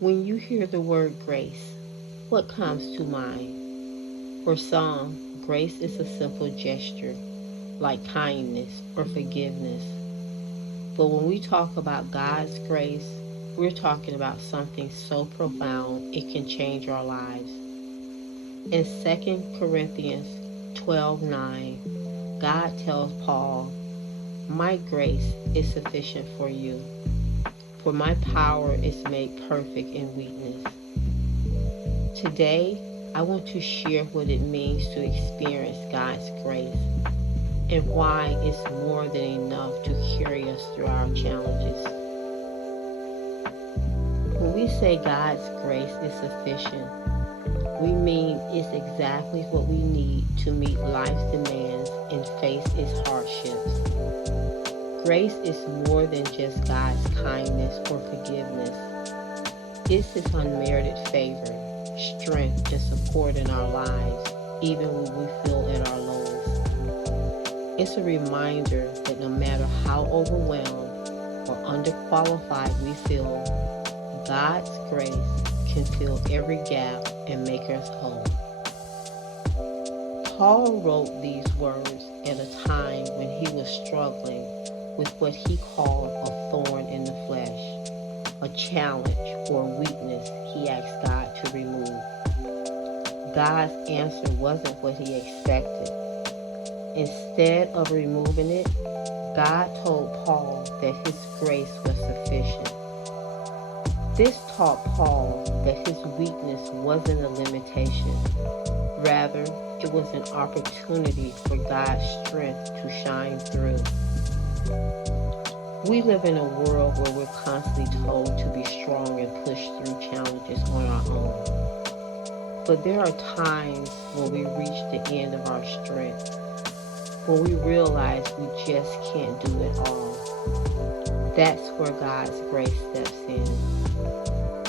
When you hear the word grace, what comes to mind? For some, grace is a simple gesture like kindness or forgiveness. But when we talk about God's grace, we're talking about something so profound it can change our lives. In 2 Corinthians 12:9, God tells Paul, "My grace is sufficient for you, for my power is made perfect in weakness." Today, I want to share what it means to experience God's grace and why it's more than enough to carry us through our challenges. When we say God's grace is sufficient, we mean it's exactly what we need to meet life's demands and face its hardships. Grace is more than just God's kindness or forgiveness. It's His unmerited favor, strength, and support in our lives, even when we feel at our lowest. It's a reminder that no matter how overwhelmed or underqualified we feel, God's grace can fill every gap and make us whole. Paul wrote these words at a time when he was struggling with what he called a thorn in the flesh, a challenge or a weakness he asked God to remove. God's answer wasn't what he expected. Instead of removing it, God told Paul that his grace was sufficient. This taught Paul that his weakness wasn't a limitation. Rather, it was an opportunity for God's strength to shine through. We live in a world where we're constantly told to be strong and push through challenges on our own. But there are times when we reach the end of our strength, when we realize we just can't do it all. That's where God's grace steps in.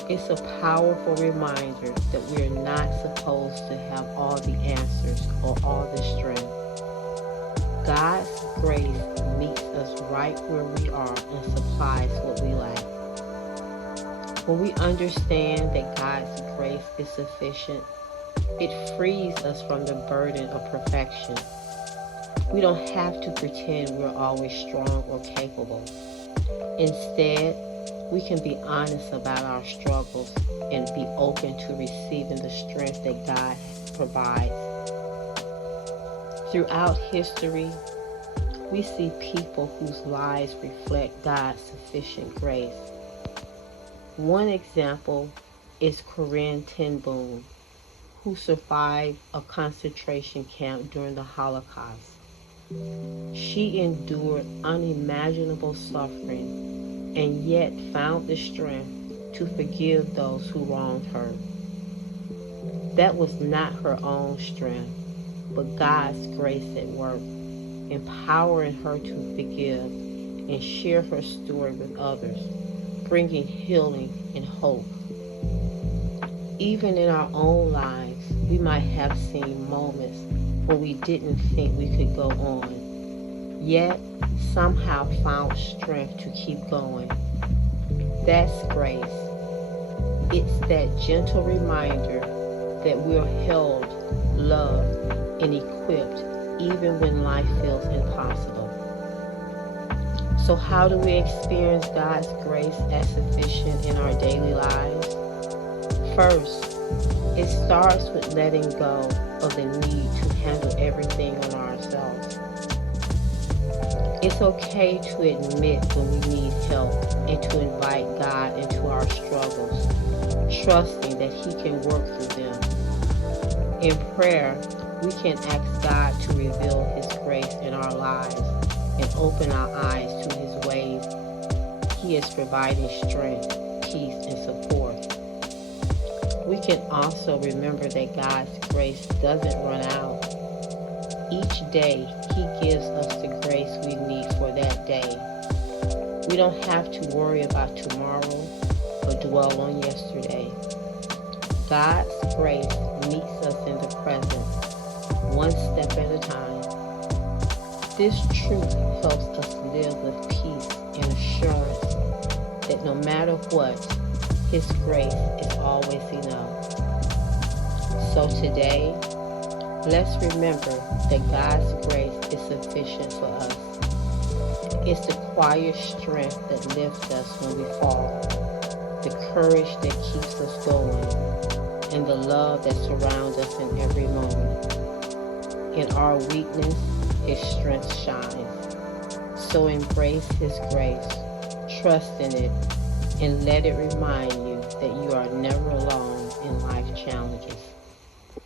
It's a powerful reminder that we are not supposed to have all the answers or all the strength. God's grace meets us right where we are and supplies what we lack. When we understand that God's grace is sufficient, it frees us from the burden of perfection. We don't have to pretend we're always strong or capable. Instead, we can be honest about our struggles and be open to receiving the strength that God provides. Throughout history, we see people whose lives reflect God's sufficient grace. One example is Corinne ten Boom, who survived a concentration camp during the Holocaust. She endured unimaginable suffering and yet found the strength to forgive those who wronged her. That was not her own strength, but God's grace at work, empowering her to forgive and share her story with others, bringing healing and hope. Even in our own lives, we might have seen moments when we didn't think we could go on, yet somehow found strength to keep going. That's grace. It's that gentle reminder that we're held, loved, and equipped even when life feels impossible. So how do we experience God's grace as sufficient in our daily lives? First, it starts with letting go of the need to handle everything on ourselves. It's okay to admit when we need help and to invite God into our struggles, trusting that He can work through them. In prayer, we can ask God to reveal His grace in our lives and open our eyes to His ways. He is providing strength, peace, and support. We can also remember that God's grace doesn't run out. Each day, He gives us the grace we need for that day. We don't have to worry about tomorrow or dwell on yesterday. God's grace meets us in the present, one step at a time. This truth helps us live with peace and assurance that no matter what, His grace is always enough. So today, let's remember that God's grace is sufficient for us. It's the quiet strength that lifts us when we fall, the courage that keeps us going, and the love that surrounds us in every moment. In our weakness, His strength shines. So embrace His grace, trust in it, and let it remind you that you are never alone in life challenges.